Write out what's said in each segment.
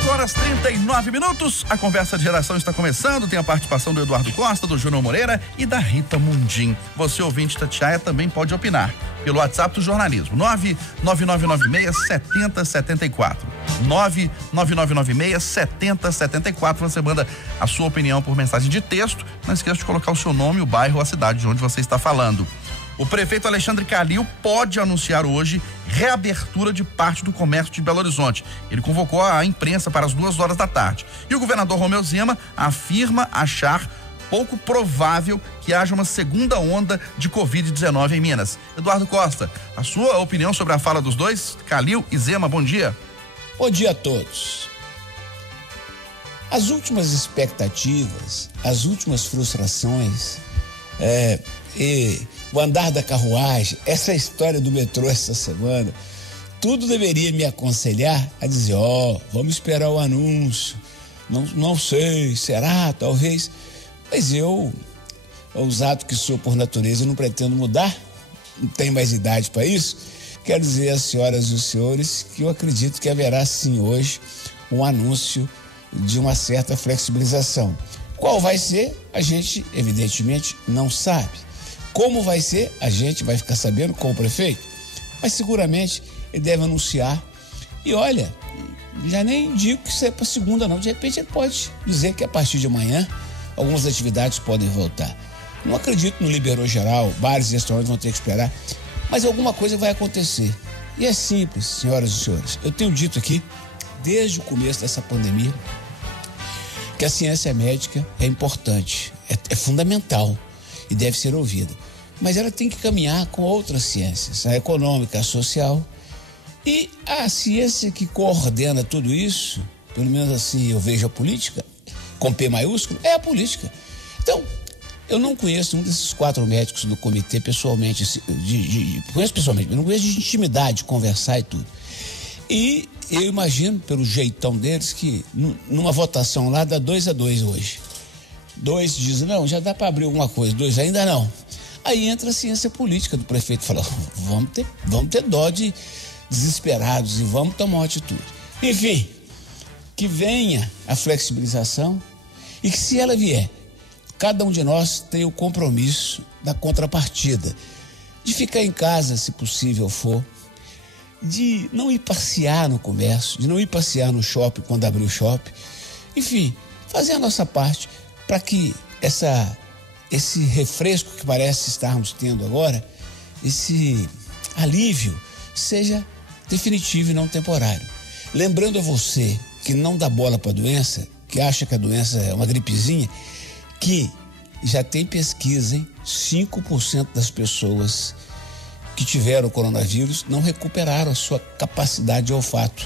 8h39. A conversa de geração está começando. Tem a participação do Eduardo Costa, do Júnior Moreira e da Rita Mundim. Você, ouvinte Itatiaia, também pode opinar pelo WhatsApp do jornalismo. 99996-7074. 99996-7074. Você manda a sua opinião por mensagem de texto. Não esqueça de colocar o seu nome, o bairro ou a cidade de onde você está falando. O prefeito Alexandre Calil pode anunciar hoje reabertura de parte do comércio de Belo Horizonte. Ele convocou a imprensa para as 2h da tarde. E o governador Romeu Zema afirma achar pouco provável que haja uma segunda onda de Covid-19 em Minas. Eduardo Costa, a sua opinião sobre a fala dos dois? Calil e Zema, bom dia. Bom dia a todos. As últimas expectativas, as últimas frustrações, e o andar da carruagem, essa história do metrô essa semana, tudo deveria me aconselhar a dizer, vamos esperar o anúncio, não sei, será, talvez, mas eu, ousado que sou por natureza, não pretendo mudar, não tenho mais idade para isso. Quero dizer às senhoras e os senhores que eu acredito que haverá sim hoje um anúncio de uma certa flexibilização. Qual vai ser? A gente evidentemente não sabe. Como vai ser? A gente vai ficar sabendo com o prefeito, mas seguramente ele deve anunciar. E olha, já nem digo que isso é para segunda não, de repente ele pode dizer que a partir de amanhã algumas atividades podem voltar. Não acredito no liberou geral, bares e restaurantes vão ter que esperar, mas alguma coisa vai acontecer. E é simples, senhoras e senhores. Eu tenho dito aqui, desde o começo dessa pandemia, que a ciência médica é importante, é fundamental e deve ser ouvida. Mas ela tem que caminhar com outras ciências, a econômica, a social. E a ciência que coordena tudo isso, pelo menos assim eu vejo a política, com P maiúsculo, é a política. Então, eu não conheço um desses 4 médicos do comitê pessoalmente, conheço pessoalmente, mas não conheço de intimidade, de conversar e tudo. E eu imagino, pelo jeitão deles, que numa votação lá dá 2-2 hoje. 2 dizem, não, já dá para abrir alguma coisa, 2 ainda não. Aí entra a ciência política do prefeito, fala, vamos ter dó de desesperados e vamos tomar uma atitude. Enfim, que venha a flexibilização e que, se ela vier, cada um de nós tem o compromisso da contrapartida, de ficar em casa, se possível for, de não ir passear no comércio, de não ir passear no shopping quando abrir o shopping. Enfim, fazer a nossa parte para que esse refresco que parece estarmos tendo agora, esse alívio, seja definitivo e não temporário. Lembrando a você que não dá bola para a doença, que acha que a doença é uma gripezinha, que já tem pesquisa, hein? 5% das pessoas que tiveram o coronavírus não recuperaram a sua capacidade de olfato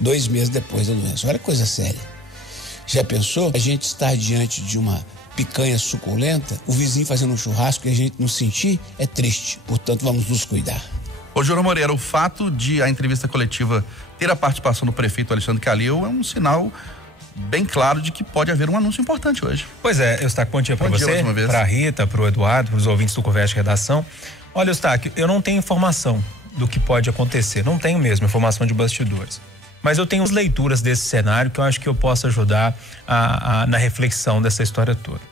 2 meses depois da doença. Olha que coisa séria. Já pensou? A gente está diante de uma picanha suculenta, o vizinho fazendo um churrasco e a gente não sentir, é triste. Portanto, vamos nos cuidar. Ô, Júnior Moreira, o fato de a entrevista coletiva ter a participação do prefeito Alexandre Calil é um sinal bem claro de que pode haver um anúncio importante hoje. Pois é, Eustáquio, bom dia para você, para a Rita, para o Eduardo, para os ouvintes do Conversa de Redação. Olha, Eustáquio, eu não tenho informação do que pode acontecer, não tenho mesmo informação de bastidores. Mas eu tenho as leituras desse cenário que eu acho que eu posso ajudar na reflexão dessa história toda.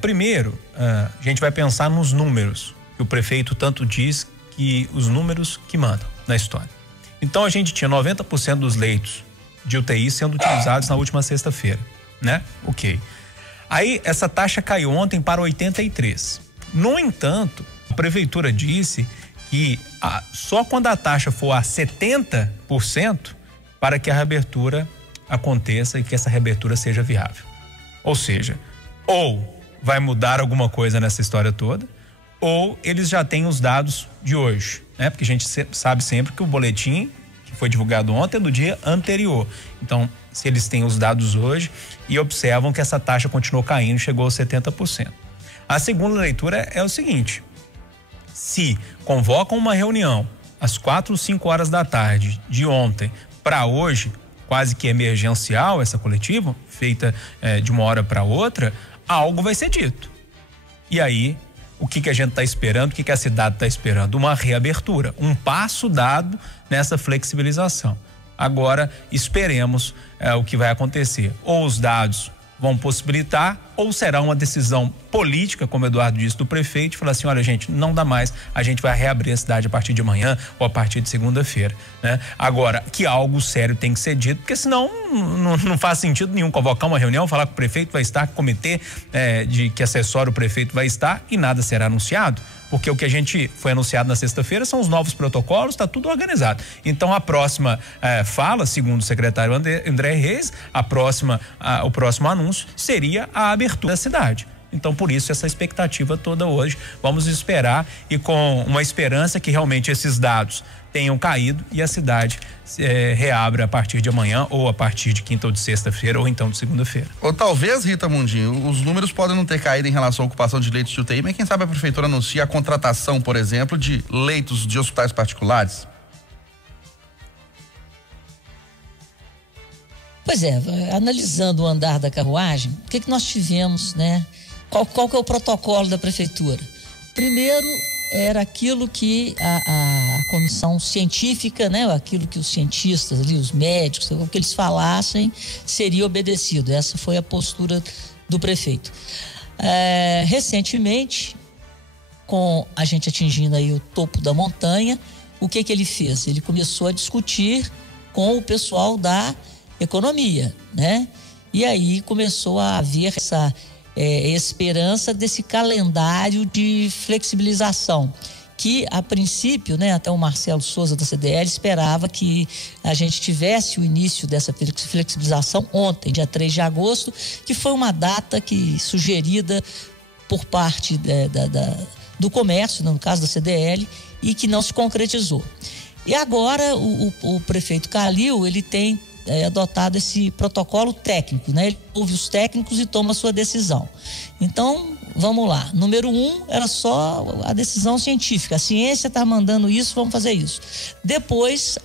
Primeiro, a gente vai pensar nos números, que o prefeito tanto diz que os números que mandam na história. Então a gente tinha 90% dos leitos de UTI sendo utilizados na última sexta-feira, né? Ok. Aí essa taxa caiu ontem para 83%. No entanto, a prefeitura disse que só quando a taxa for a 70% para que a reabertura aconteça e que essa reabertura seja viável. Ou seja, ou vai mudar alguma coisa nessa história toda, ou eles já têm os dados de hoje, né? Porque a gente sabe sempre que o boletim que foi divulgado ontem é do dia anterior. Então, se eles têm os dados hoje e observam que essa taxa continuou caindo, chegou a 70%. A segunda leitura é o seguinte: se convocam uma reunião às 4 ou 5 horas da tarde de ontem para hoje, quase que emergencial essa coletiva, feita de uma hora para outra, algo vai ser dito. E aí, o que a gente está esperando, o que a cidade está esperando? Uma reabertura, um passo dado nessa flexibilização. Agora esperemos o que vai acontecer. Ou os dados vão possibilitar, ou será uma decisão política, como o Eduardo disse, do prefeito, falar assim, olha gente, não dá mais, a gente vai reabrir a cidade a partir de amanhã ou a partir de segunda-feira, né? Agora, que algo sério tem que ser dito, porque senão não faz sentido nenhum convocar uma reunião, falar que o prefeito vai estar, que o comitê que assessora o prefeito vai estar e nada será anunciado. Porque o que a gente foi anunciado na sexta-feira são os novos protocolos, está tudo organizado. Então a próxima fala, segundo o secretário André Reis, o próximo anúncio seria a abertura da cidade. Então por isso essa expectativa toda hoje. Vamos esperar e com uma esperança que realmente esses dados tenham caído e a cidade reabra a partir de amanhã ou a partir de quinta ou de sexta-feira ou então de segunda-feira. Ou talvez, Rita Mundinho, os números podem não ter caído em relação à ocupação de leitos de UTI, mas quem sabe a prefeitura anuncia a contratação, por exemplo, de leitos de hospitais particulares? Pois é, analisando o andar da carruagem, o que nós tivemos, né? Qual que é o protocolo da prefeitura? Primeiro, era aquilo que a comissão científica, né, aquilo que os cientistas ali, os médicos, o que eles falassem seria obedecido. Essa foi a postura do prefeito. Recentemente, com a gente atingindo aí o topo da montanha, o que ele fez? Ele começou a discutir com o pessoal da economia, né? E aí começou a haver essa esperança desse calendário de flexibilização, que a princípio, né, até o Marcelo Souza da CDL esperava que a gente tivesse o início dessa flexibilização ontem, dia 3 de agosto, que foi uma data sugerida por parte do comércio, no caso da CDL, e que não se concretizou. E agora o prefeito Calil, ele tem adotado esse protocolo técnico, né? Ele ouve os técnicos e toma a sua decisão. Então, vamos lá. Número 1 era só a decisão científica. A ciência está mandando isso, vamos fazer isso. Depois,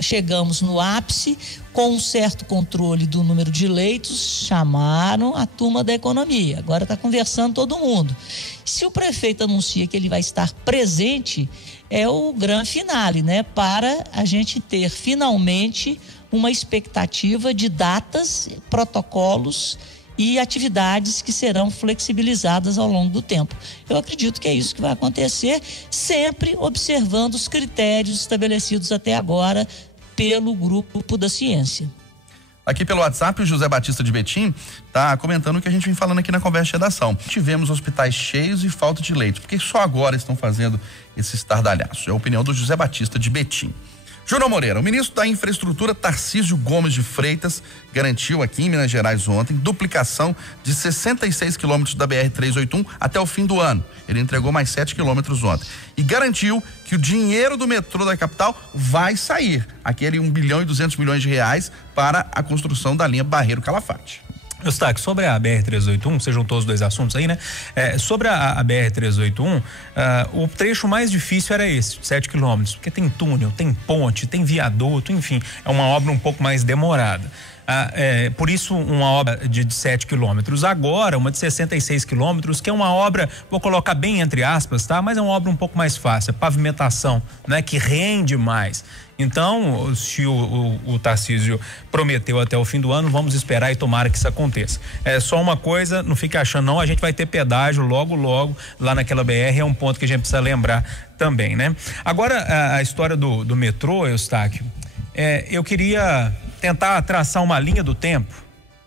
chegamos no ápice, com um certo controle do número de leitos, chamaram a turma da economia. Agora está conversando todo mundo. Se o prefeito anuncia que ele vai estar presente, é o grande finale, né? Para a gente ter finalmente uma expectativa de datas, protocolos e atividades que serão flexibilizadas ao longo do tempo. Eu acredito que é isso que vai acontecer, sempre observando os critérios estabelecidos até agora pelo grupo da ciência. Aqui pelo WhatsApp, o José Batista de Betim tá comentando o que a gente vem falando aqui na conversa de redação. Tivemos hospitais cheios e falta de leitos. Por que só agora estão fazendo esse estardalhaço? É a opinião do José Batista de Betim. Júnior Moreira, o ministro da Infraestrutura, Tarcísio Gomes de Freitas, garantiu aqui em Minas Gerais ontem duplicação de 66 quilômetros da BR-381 até o fim do ano. Ele entregou mais 7 quilômetros ontem. E garantiu que o dinheiro do metrô da capital vai sair. Aquele 1 bilhão e 200 milhões de reais para a construção da linha Barreiro Calafate. Eustáquio, sobre a BR-381, você juntou os dois assuntos aí, né? Sobre a BR-381, o trecho mais difícil era esse, 7 quilômetros, porque tem túnel, tem ponte, tem viaduto, enfim, é uma obra um pouco mais demorada. Por isso uma obra de 7 quilômetros. Agora, uma de 66 quilômetros, que é uma obra, vou colocar bem entre aspas, tá? Mas é uma obra um pouco mais fácil, pavimentação, né? Que rende mais. Então, se o Tarcísio prometeu até o fim do ano, vamos esperar e tomara que isso aconteça. Só uma coisa, não fique achando não, a gente vai ter pedágio logo lá naquela BR, é um ponto que a gente precisa lembrar também, né? Agora, a história do metrô, Eustáquio, eu queria tentar traçar uma linha do tempo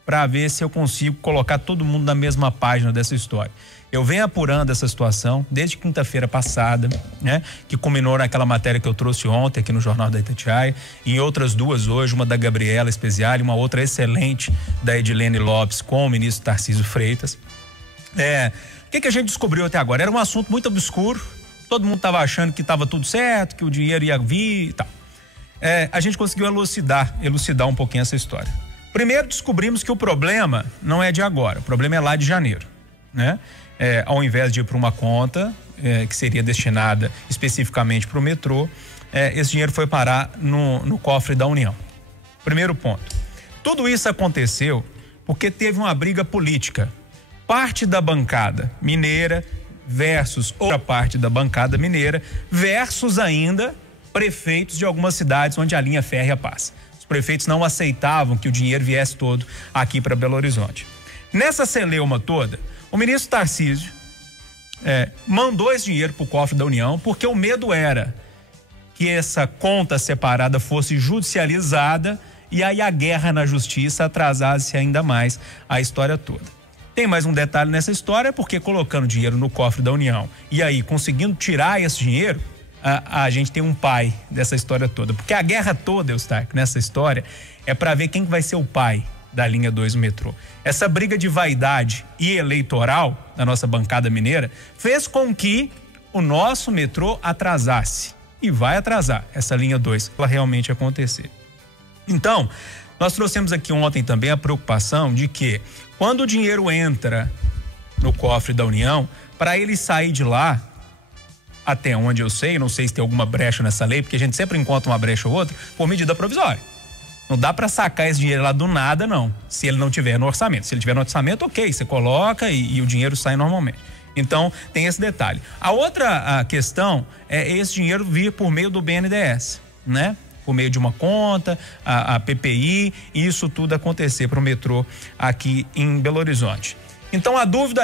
para ver se eu consigo colocar todo mundo na mesma página dessa história. Eu venho apurando essa situação desde quinta-feira passada, né? Que culminou naquela matéria que eu trouxe ontem aqui no Jornal da Itatiaia, e em outras duas hoje, uma da Gabriela Speziale, uma outra excelente da Edilene Lopes com o ministro Tarcísio Freitas. O que a gente descobriu até agora? Era um assunto muito obscuro, todo mundo estava achando que estava tudo certo, que o dinheiro ia vir e tal. A gente conseguiu elucidar um pouquinho essa história. Primeiro, descobrimos que o problema não é de agora, o problema é lá de janeiro, né? Ao invés de ir para uma conta que seria destinada especificamente para o metrô, esse dinheiro foi parar no cofre da União. Primeiro ponto. Tudo isso aconteceu porque teve uma briga política. Parte da bancada mineira versus outra parte da bancada mineira versus ainda prefeitos de algumas cidades onde a linha férrea passa. Os prefeitos não aceitavam que o dinheiro viesse todo aqui para Belo Horizonte. Nessa celeuma toda, o ministro Tarcísio mandou esse dinheiro para o cofre da União, porque o medo era que essa conta separada fosse judicializada e aí a guerra na justiça atrasasse ainda mais a história toda. Tem mais um detalhe nessa história, porque colocando dinheiro no cofre da União e aí conseguindo tirar esse dinheiro, a gente tem um pai dessa história toda. Porque a guerra toda, Eustáquio, nessa história, é para ver quem vai ser o pai da linha 2 do metrô. Essa briga de vaidade e eleitoral da nossa bancada mineira fez com que o nosso metrô atrasasse. E vai atrasar essa linha 2 para realmente acontecer. Então, nós trouxemos aqui ontem também a preocupação de que quando o dinheiro entra no cofre da União, para ele sair de lá, até onde eu sei, não sei se tem alguma brecha nessa lei, porque a gente sempre encontra uma brecha ou outra, por medida provisória. Não dá para sacar esse dinheiro lá do nada, não, se ele não tiver no orçamento. Se ele tiver no orçamento, ok, você coloca e o dinheiro sai normalmente. Então, tem esse detalhe. A outra questão é esse dinheiro vir por meio do BNDES, né? Por meio de uma conta, a PPI, e isso tudo acontecer para o metrô aqui em Belo Horizonte. Então, a dúvida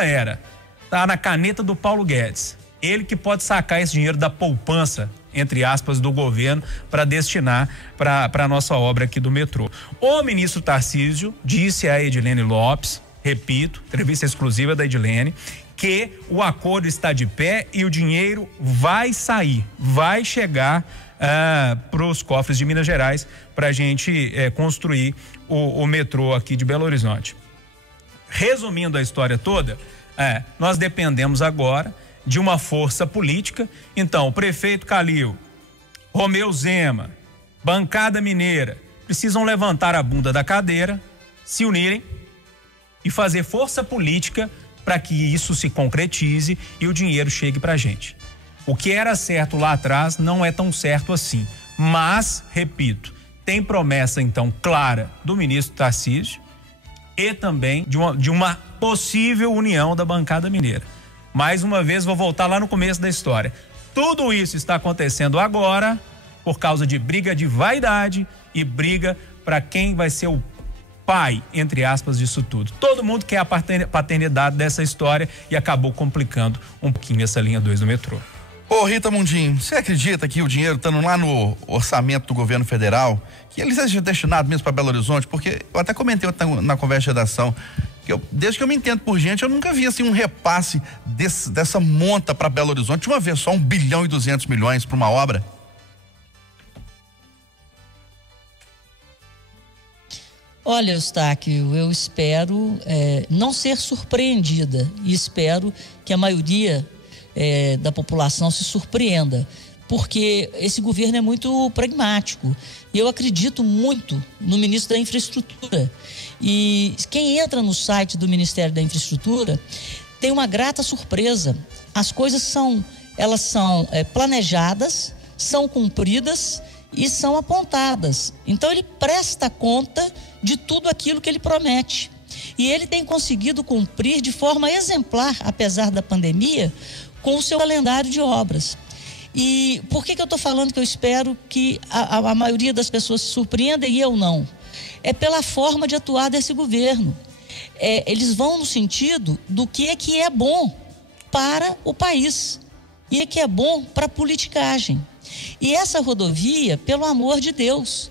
tá na caneta do Paulo Guedes. Ele que pode sacar esse dinheiro da poupança, entre aspas, do governo para destinar para a nossa obra aqui do metrô. O ministro Tarcísio disse a Edilene Lopes, repito, entrevista exclusiva da Edilene, que o acordo está de pé e o dinheiro vai sair, vai chegar para os cofres de Minas Gerais para a gente construir o metrô aqui de Belo Horizonte. Resumindo a história toda, nós dependemos agora de uma força política. Então, o prefeito Calil, Romeu Zema, bancada mineira, precisam levantar a bunda da cadeira, se unirem e fazer força política para que isso se concretize e o dinheiro chegue para a gente. O que era certo lá atrás não é tão certo assim. Mas, repito, tem promessa, então, clara do ministro Tarcísio e também de uma possível união da bancada mineira. Mais uma vez, vou voltar lá no começo da história. Tudo isso está acontecendo agora por causa de briga de vaidade e briga para quem vai ser o pai, entre aspas, disso tudo. Todo mundo quer a paternidade dessa história e acabou complicando um pouquinho essa linha 2 do metrô. Ô Rita Mundim, você acredita que o dinheiro estando lá no orçamento do governo federal, que ele seja destinado mesmo para Belo Horizonte? Porque eu até comentei na conversa de redação, desde que eu me entendo por gente, eu nunca vi assim um repasse dessa monta para Belo Horizonte de uma vez só, 1 bilhão e 200 milhões para uma obra. Olha, Eustáquio, eu espero não ser surpreendida e espero que a maioria da população se surpreenda, porque esse governo é muito pragmático e eu acredito muito no ministro da Infraestrutura. E quem entra no site do Ministério da Infraestrutura tem uma grata surpresa. As coisas são planejadas, são cumpridas e são apontadas. Então ele presta conta de tudo aquilo que ele promete. E ele tem conseguido cumprir de forma exemplar, apesar da pandemia, com o seu calendário de obras. E por que eu estou falando que eu espero que a maioria das pessoas se surpreenda e eu não? É pela forma de atuar desse governo. Eles vão no sentido do que é bom para o país e que é bom para a politicagem. E essa rodovia, pelo amor de Deus,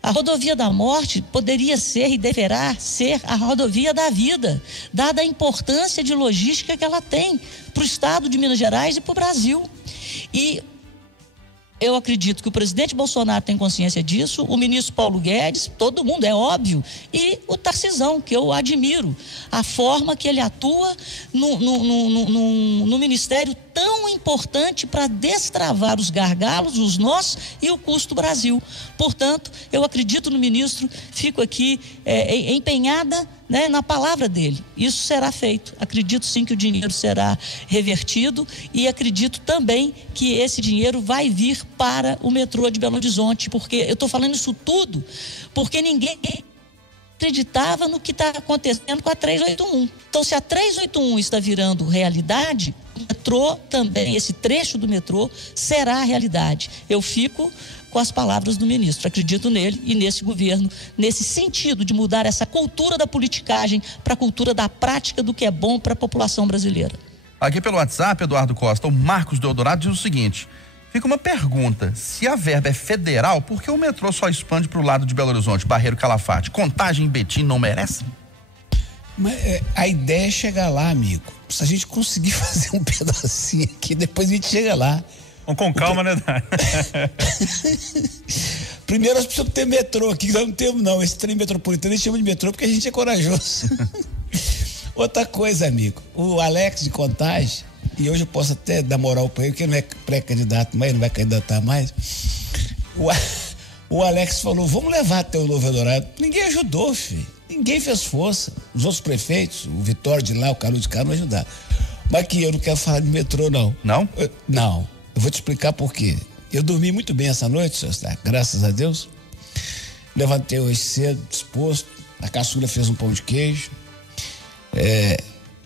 a rodovia da morte poderia ser e deverá ser a rodovia da vida, dada a importância de logística que ela tem para o estado de Minas Gerais e para o Brasil. E eu acredito que o presidente Bolsonaro tem consciência disso, o ministro Paulo Guedes, todo mundo, é óbvio, e o Tarcisão, que eu admiro, a forma que ele atua no ministério tão importante para destravar os gargalos, os nós e o custo Brasil. Portanto, eu acredito no ministro, fico aqui empenhada, na palavra dele. Isso será feito. Acredito sim que o dinheiro será revertido e acredito também que esse dinheiro vai vir para o metrô de Belo Horizonte, porque eu estou falando isso tudo porque ninguém acreditava no que está acontecendo com a 381. Então, se a 381 está virando realidade, metrô também, esse trecho do metrô será a realidade. Eu fico com as palavras do ministro, acredito nele e nesse governo, nesse sentido de mudar essa cultura da politicagem para a cultura da prática do que é bom para a população brasileira. Aqui pelo WhatsApp, Eduardo Costa, o Marcos Deodorado diz o seguinte: fica uma pergunta, se a verba é federal, por que o metrô só expande para o lado de Belo Horizonte, Barreiro, Calafate? Contagem e Betim não merece? Mas a ideia é chegar lá, amigo. Se a gente conseguir fazer um pedacinho aqui, depois a gente chega lá. Vamos com calma, né? Primeiro nós precisamos ter metrô aqui, nós não temos não. Esse trem metropolitano a gente chama de metrô porque a gente é corajoso. Outra coisa, amigo, o Alex de Contagem, e hoje eu posso até dar moral pra ele, porque ele não é pré-candidato, mas não vai candidatar mais. O Alex falou, vamos levar até o Novo Eldorado. Ninguém ajudou, filho. Ninguém fez força. Os outros prefeitos, o Vitório de lá, o Carlos de cá, não ajudaram. Mas que eu não quero falar de metrô, não. Não? Não. Eu vou te explicar por quê. Eu dormi muito bem essa noite, senhor Stark, graças a Deus. Levantei hoje cedo, disposto. A caçula fez um pão de queijo.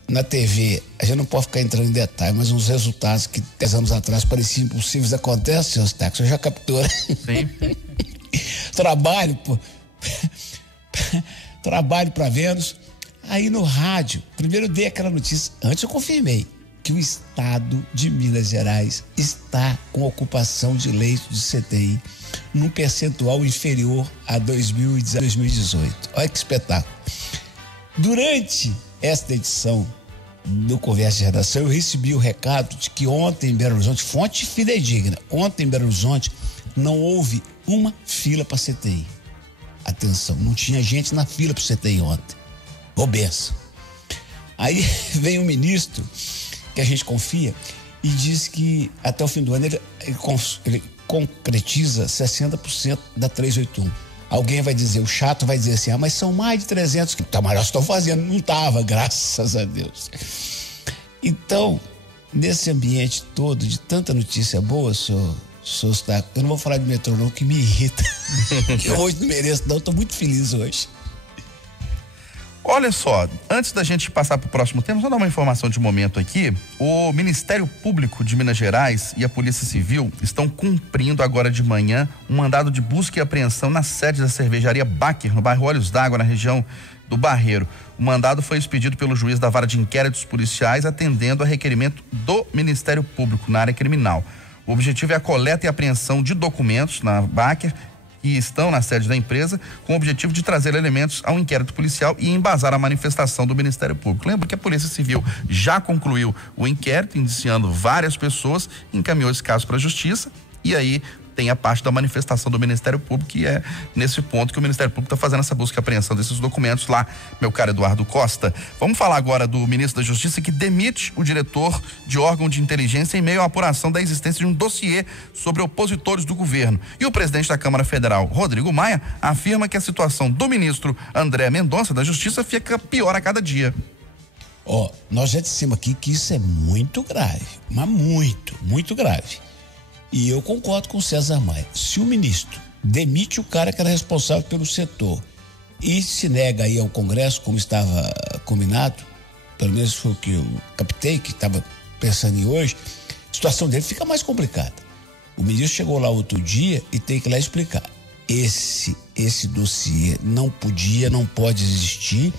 Na TV, a gente não pode ficar entrando em detalhes, mas uns resultados que 10 anos atrás pareciam impossíveis acontecem, senhor Stark. O senhor já captou, né? Sim. Trabalho para Vênus. Aí no rádio, primeiro eu dei aquela notícia, antes eu confirmei que o estado de Minas Gerais está com ocupação de leitos de CTI num percentual inferior a 2018. Olha que espetáculo. Durante esta edição do Conversa de Redação, eu recebi o recado de que ontem em Belo Horizonte, fonte fidedigna, ontem em Belo Horizonte não houve uma fila para CTI. Atenção, não tinha gente na fila para CTI ontem. Ô benção. Aí vem um ministro que a gente confia e diz que até o fim do ano ele concretiza 60% da 381. Alguém vai dizer, o chato vai dizer assim, mas são mais de 300 que mas nós estamos fazendo. Não estava, graças a Deus. Então, nesse ambiente todo de tanta notícia boa, senhor Stark, eu não vou falar de metrô não, que me irrita. Eu hoje não mereço não, estou muito feliz hoje. Olha só, antes da gente passar para o próximo tema, só dar uma informação de momento aqui. O Ministério Público de Minas Gerais e a Polícia Civil estão cumprindo agora de manhã um mandado de busca e apreensão na sede da cervejaria Baker, no bairro Olhos d'Água, na região do Barreiro. O mandado foi expedido pelo juiz da Vara de Inquéritos Policiais, atendendo a requerimento do Ministério Público na área criminal. O objetivo é a coleta e apreensão de documentos na Baker que estão na sede da empresa, com o objetivo de trazer elementos ao inquérito policial e embasar a manifestação do Ministério Público. Lembra que a Polícia Civil já concluiu o inquérito, indiciando várias pessoas, encaminhou esse caso para a Justiça, e aí tem a parte da manifestação do Ministério Público, que é nesse ponto que o Ministério Público está fazendo essa busca e apreensão desses documentos lá, meu caro Eduardo Costa. Vamos falar agora do ministro da Justiça, que demite o diretor de órgão de inteligência em meio à apuração da existência de um dossiê sobre opositores do governo. E o presidente da Câmara Federal, Rodrigo Maia, afirma que a situação do ministro André Mendonça da Justiça fica pior a cada dia. Nós já dissemos aqui que isso é muito grave, mas muito, muito grave. E eu concordo com o César Maia. Se o ministro demite o cara que era responsável pelo setor e se nega aí ao Congresso, como estava combinado, pelo menos foi o que eu captei, que estava pensando em hoje, a situação dele fica mais complicada. O ministro chegou lá outro dia e tem que ir lá explicar. Esse dossiê não pode existir.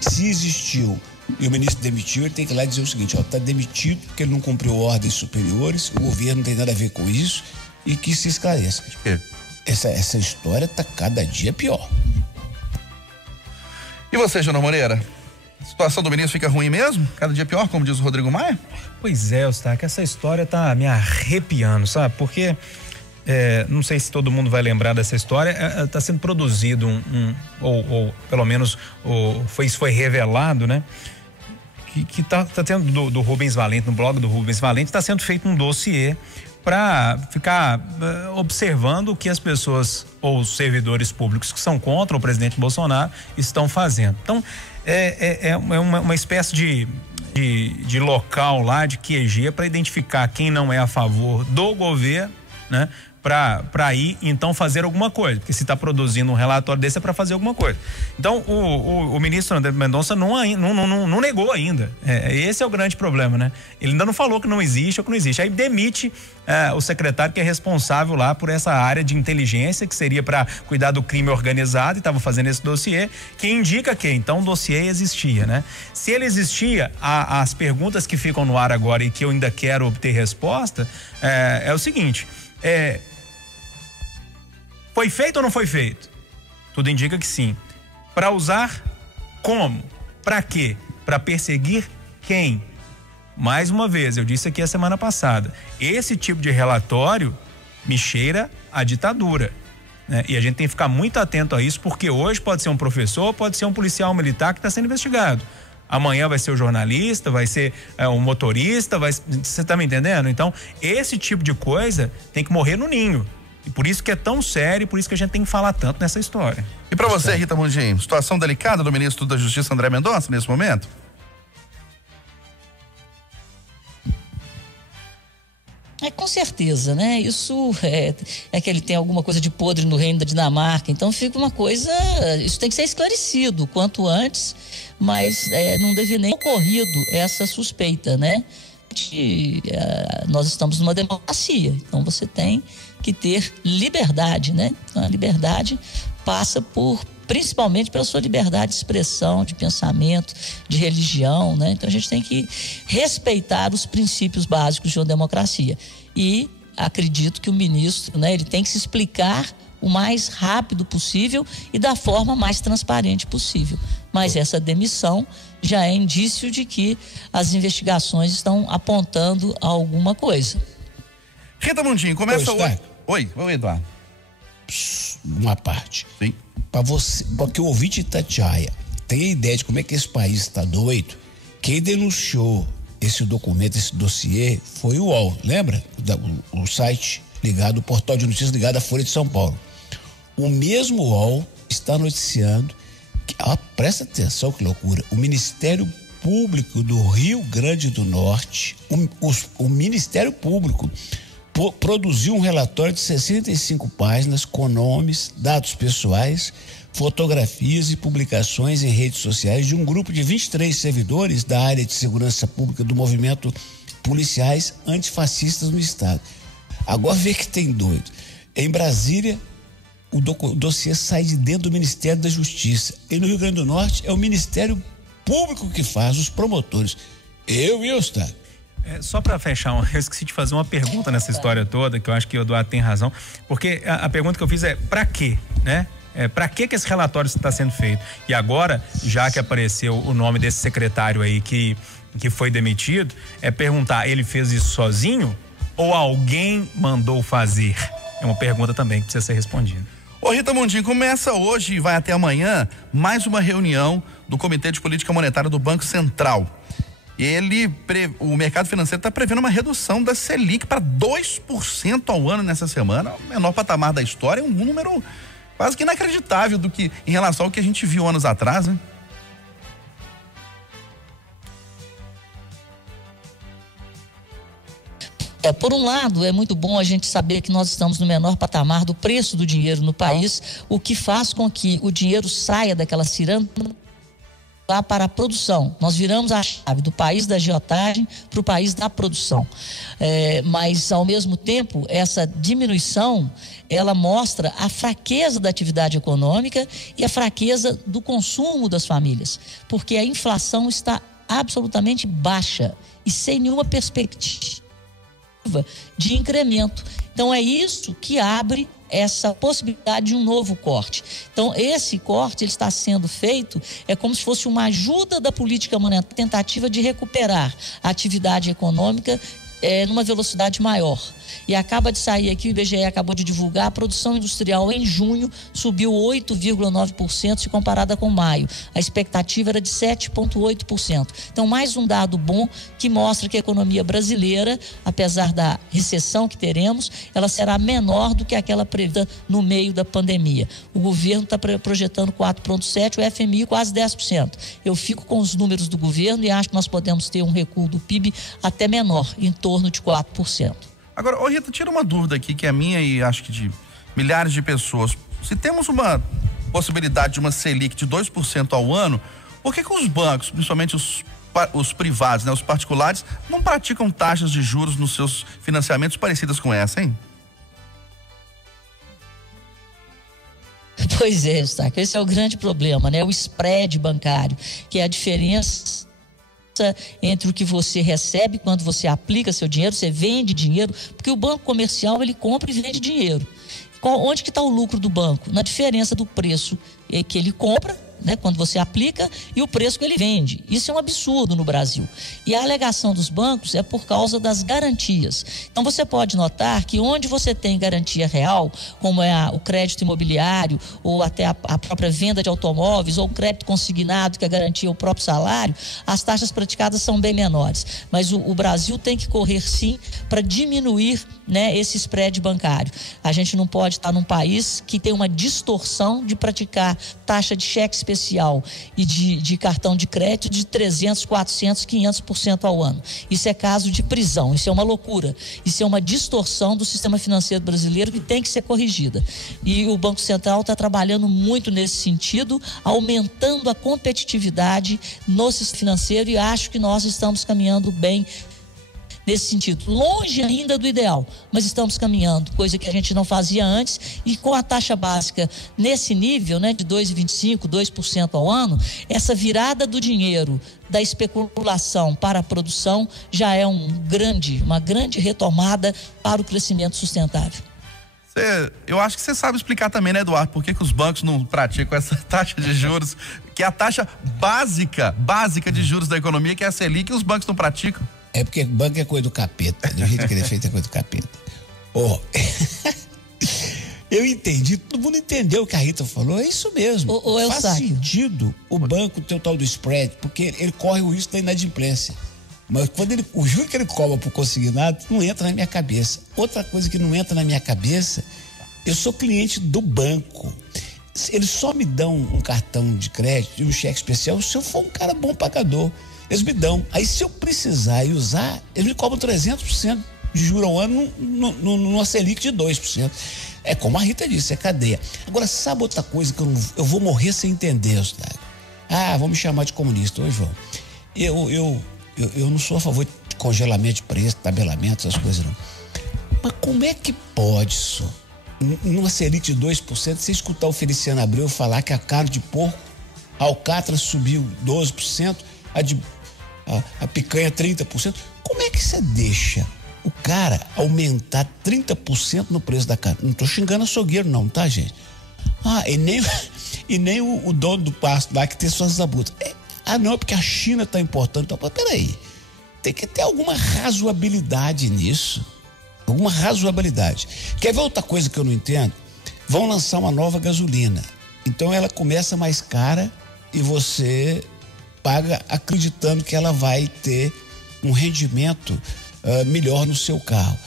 Se existiu e o ministro demitiu, ele tem que ir lá dizer o seguinte, está demitido porque ele não cumpriu ordens superiores, o governo não tem nada a ver com isso e que se esclareça. Essa história está cada dia pior. E você, Júnior Moreira? A situação do ministro fica ruim mesmo? Cada dia pior, como diz o Rodrigo Maia? Pois é, Eustáquio, essa história tá me arrepiando, sabe? Porque, não sei se todo mundo vai lembrar dessa história, está sendo produzido ou pelo menos isso foi revelado, né? Que tá tendo do Rubens Valente, no blog do Rubens Valente, está sendo feito um dossiê para ficar observando o que as pessoas ou os servidores públicos que são contra o presidente Bolsonaro estão fazendo. Então, é uma espécie de local lá, de QG, para identificar quem não é a favor do governo, né? para ir, então, fazer alguma coisa. Porque se está produzindo um relatório desse é para fazer alguma coisa. Então, o ministro André Mendonça não negou ainda. Esse é o grande problema, né? Ele ainda não falou que não existe ou que não existe. Aí demite o secretário que é responsável lá por essa área de inteligência, que seria para cuidar do crime organizado, e estava fazendo esse dossiê, que indica que, então, o dossiê existia, né? Se ele existia, as perguntas que ficam no ar agora e que eu ainda quero obter resposta, é o seguinte... Foi feito ou não foi feito? Tudo indica que sim. Para usar como? Para quê? Para perseguir quem? Mais uma vez, eu disse aqui a semana passada, esse tipo de relatório me cheira a ditadura, né? E a gente tem que ficar muito atento a isso, porque hoje pode ser um professor, pode ser um policial militar que está sendo investigado. Amanhã vai ser o jornalista, vai ser um motorista, você tá me entendendo? Então, esse tipo de coisa tem que morrer no ninho. E por isso que é tão sério, por isso que a gente tem que falar tanto nessa história. E para você, Rita Mundinho, situação delicada do ministro da Justiça, André Mendonça, nesse momento? Com certeza, né? Isso é que ele tem alguma coisa de podre no reino da Dinamarca, então fica uma coisa, isso tem que ser esclarecido quanto antes, mas não deve nem ocorrido essa suspeita, né? Nós estamos numa democracia, então você tem que ter liberdade, né? Então, a liberdade passa principalmente pela sua liberdade de expressão, de pensamento, de religião, né? Então a gente tem que respeitar os princípios básicos de uma democracia. E acredito que o ministro, né, ele tem que se explicar o mais rápido possível e da forma mais transparente possível. Mas essa demissão já é indício de que as investigações estão apontando a alguma coisa. Rita Mundinho, começa hoje. Oi, Eduardo. Uma parte. Sim. Para que o ouvinte Itatiaia tenha ideia de como é que esse país está doido, quem denunciou esse documento, esse dossiê, foi o UOL, lembra? O site ligado, o portal de notícias ligado à Folha de São Paulo. O mesmo UOL está noticiando que, presta atenção que loucura, o Ministério Público do Rio Grande do Norte, o Ministério Público produziu um relatório de 65 páginas com nomes, dados pessoais, fotografias e publicações em redes sociais de um grupo de 23 servidores da área de segurança pública do movimento Policiais Antifascistas no estado. Agora vê que tem doido. Em Brasília, o dossiê sai de dentro do Ministério da Justiça. E no Rio Grande do Norte é o Ministério Público que faz, os promotores. Eu e o Estado. Só para fechar, eu esqueci de fazer uma pergunta nessa história toda, que eu acho que o Eduardo tem razão, porque a pergunta que eu fiz é para quê, né? Para que esse relatório está sendo feito? E agora, já que apareceu o nome desse secretário aí que foi demitido, perguntar, ele fez isso sozinho ou alguém mandou fazer? É uma pergunta também que precisa ser respondida. Ô Rita Mundinho, começa hoje e vai até amanhã mais uma reunião do Comitê de Política Monetária do Banco Central. O mercado financeiro está prevendo uma redução da Selic para 2% ao ano nessa semana, o menor patamar da história, um número quase que inacreditável em relação ao que a gente viu anos atrás, né? Por um lado, é muito bom a gente saber que nós estamos no menor patamar do preço do dinheiro no país, o que faz com que o dinheiro saia daquela ciranda lá para a produção. Nós viramos a chave do país da agiotagem para o país da produção. Mas, ao mesmo tempo, essa diminuição, ela mostra a fraqueza da atividade econômica e a fraqueza do consumo das famílias, porque a inflação está absolutamente baixa e sem nenhuma perspectiva de incremento. Então é isso que abre essa possibilidade de um novo corte. Então esse corte, ele está sendo feito, como se fosse uma ajuda da política monetária, tentativa de recuperar a atividade econômica numa velocidade maior. E acaba de sair aqui, o IBGE acabou de divulgar, a produção industrial em junho subiu 8,9% se comparada com maio. A expectativa era de 7,8%. Então, mais um dado bom que mostra que a economia brasileira, apesar da recessão que teremos, ela será menor do que aquela prevista no meio da pandemia. O governo está projetando 4,7%, o FMI quase 10%. Eu fico com os números do governo e acho que nós podemos ter um recuo do PIB até menor, em torno de 4%. Agora, ô Rita, tira uma dúvida aqui que é minha e acho que de milhares de pessoas. Se temos uma possibilidade de uma Selic de 2% ao ano, por que os bancos, principalmente os privados, né, os particulares, não praticam taxas de juros nos seus financiamentos parecidas com essa, hein? Pois é, Eustáquio, esse é o grande problema, né? O spread bancário, que é a diferença entre o que você recebe quando você aplica seu dinheiro, você vende dinheiro, porque o banco comercial ele compra e vende dinheiro. Onde que está o lucro do banco? Na diferença do preço que ele compra, né, quando você aplica, e o preço que ele vende. Isso é um absurdo no Brasil. E a alegação dos bancos é por causa das garantias. Então você pode notar que onde você tem garantia real, como é o crédito imobiliário, ou até a própria venda de automóveis, ou o crédito consignado, que a garantia é o próprio salário, as taxas praticadas são bem menores. Mas o Brasil tem que correr sim para diminuir, né, esse spread bancário. A gente não pode estar num país que tem uma distorção de praticar taxa de cheque especial e de cartão de crédito de 300, 400, 500% ao ano. Isso é caso de prisão, isso é uma loucura. Isso é uma distorção do sistema financeiro brasileiro que tem que ser corrigida. E o Banco Central está trabalhando muito nesse sentido, aumentando a competitividade no sistema financeiro, e acho que nós estamos caminhando bem nesse sentido, longe ainda do ideal, mas estamos caminhando, coisa que a gente não fazia antes, e com a taxa básica nesse nível, né, de 2,25%, 2% ao ano, essa virada do dinheiro da especulação para a produção já é uma grande retomada para o crescimento sustentável. Eu acho que você sabe explicar também, né, Eduardo, por que os bancos não praticam essa taxa de juros, que é a taxa básica de juros da economia, que é a Selic, e os bancos não praticam. É porque banco é coisa do capeta, do jeito que ele é feito é coisa do capeta. Eu entendi, todo mundo entendeu o que a Rita falou, é isso mesmo. Faz sentido o banco ter o tal do spread, porque ele corre o risco da inadimplência. Mas quando o juro que ele cobra por consignado não entra na minha cabeça. Outra coisa que não entra na minha cabeça, eu sou cliente do banco. Eles só me dão um cartão de crédito e um cheque especial se eu for um cara bom pagador. Eles me dão. Aí se eu precisar e usar, eles me cobram 300% de juros ao ano numa Selic de 2%. É como a Rita disse, é cadeia. Agora, sabe outra coisa que eu vou morrer sem entender, Eustáquio? Vão me chamar de comunista. Oi, João. Eu não sou a favor de congelamento de preço, tabelamento, essas coisas não. Mas como é que pode, só? Numa Selic de 2%, você escutar o Feliciano Abreu falar que a carne de porco, a alcatra subiu 12%, a picanha 30%. Como é que você deixa o cara aumentar 30% no preço da carne? Não estou xingando açougueiro não, tá, gente? E nem o dono do pasto lá que tem suas zabutas. Não, porque a China está importando. Então, peraí, tem que ter alguma razoabilidade nisso. Alguma razoabilidade. Quer ver outra coisa que eu não entendo? Vão lançar uma nova gasolina. Então ela começa mais cara e você paga acreditando que ela vai ter um rendimento melhor no seu carro.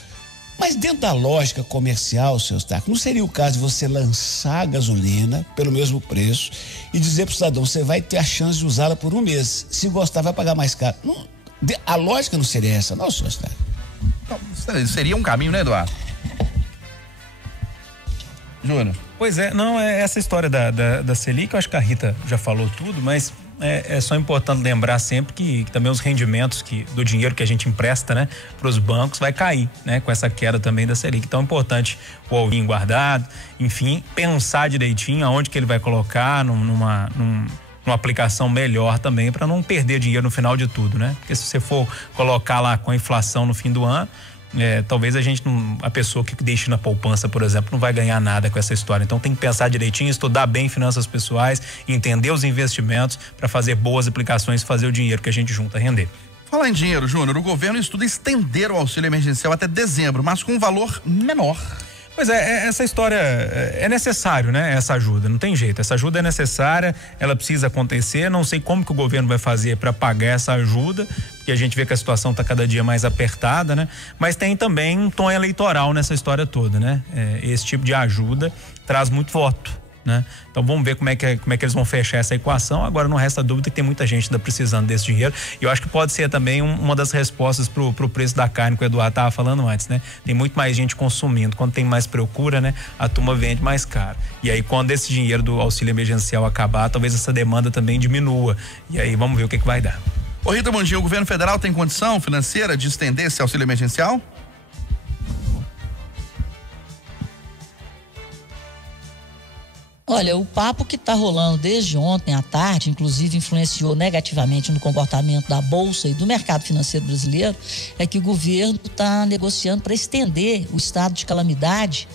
Mas dentro da lógica comercial, seu Eustáquio, não seria o caso de você lançar a gasolina pelo mesmo preço e dizer para o cidadão, você vai ter a chance de usá-la por um mês. Se gostar, vai pagar mais caro. Não, a lógica não seria essa, não, seu Eustáquio? Seria um caminho, né, Eduardo? Júnior. Pois é, não, essa história da Selic, eu acho que a Rita já falou tudo, mas é só importante lembrar sempre que também os rendimentos do dinheiro que a gente empresta, né, para os bancos vai cair, né, com essa queda também da Selic. Então é importante o ovinho guardado, enfim, pensar direitinho aonde que ele vai colocar numa aplicação melhor também, para não perder dinheiro no final de tudo, né? Porque se você for colocar lá com a inflação no fim do ano, talvez a pessoa que deixa na poupança, por exemplo, não vai ganhar nada com essa história. Então tem que pensar direitinho, estudar bem finanças pessoais, entender os investimentos para fazer boas aplicações, fazer o dinheiro que a gente junta render. Falar em dinheiro, Júnior, o governo estuda estender o auxílio emergencial até dezembro, mas com um valor menor. Pois essa história é necessário, né? Essa ajuda, não tem jeito, essa ajuda é necessária, ela precisa acontecer, não sei como que o governo vai fazer para pagar essa ajuda, porque a gente vê que a situação está cada dia mais apertada, né? Mas tem também um tom eleitoral nessa história toda, né? Esse tipo de ajuda traz muito voto, né? Então vamos ver como é que eles vão fechar essa equação. Agora não resta dúvida que tem muita gente ainda precisando desse dinheiro, e eu acho que pode ser também uma das respostas pro preço da carne que o Eduardo estava falando antes, né? Tem muito mais gente consumindo, quando tem mais procura, né? A turma vende mais caro, e aí quando esse dinheiro do auxílio emergencial acabar, talvez essa demanda também diminua, e aí vamos ver o que vai dar. Ô Rita Mondinho, o governo federal tem condição financeira de estender esse auxílio emergencial? Olha, o papo que está rolando desde ontem à tarde, inclusive influenciou negativamente no comportamento da Bolsa e do mercado financeiro brasileiro, é que o governo está negociando para estender o estado de calamidade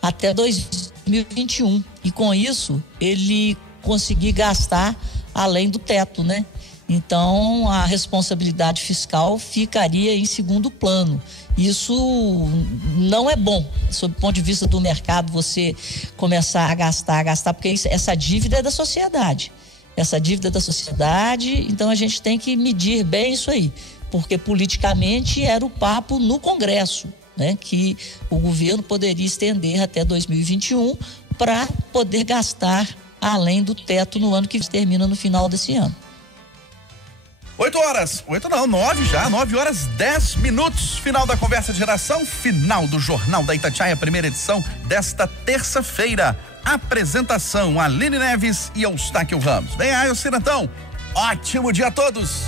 até 2021. E com isso, ele conseguir gastar além do teto, né? Então, a responsabilidade fiscal ficaria em segundo plano. Isso não é bom, sob o ponto de vista do mercado, você começar a gastar, porque essa dívida é da sociedade. Então a gente tem que medir bem isso aí, porque politicamente era o papo no Congresso, né? Que o governo poderia estender até 2021 para poder gastar além do teto no ano que termina no final desse ano. 9 horas 10 minutos, final da Conversa de Geração, final do Jornal da Itatiaia, primeira edição desta terça-feira. Apresentação, Aline Neves e Eustáquio Ramos. Vem aí, Cirantão. Ótimo dia a todos.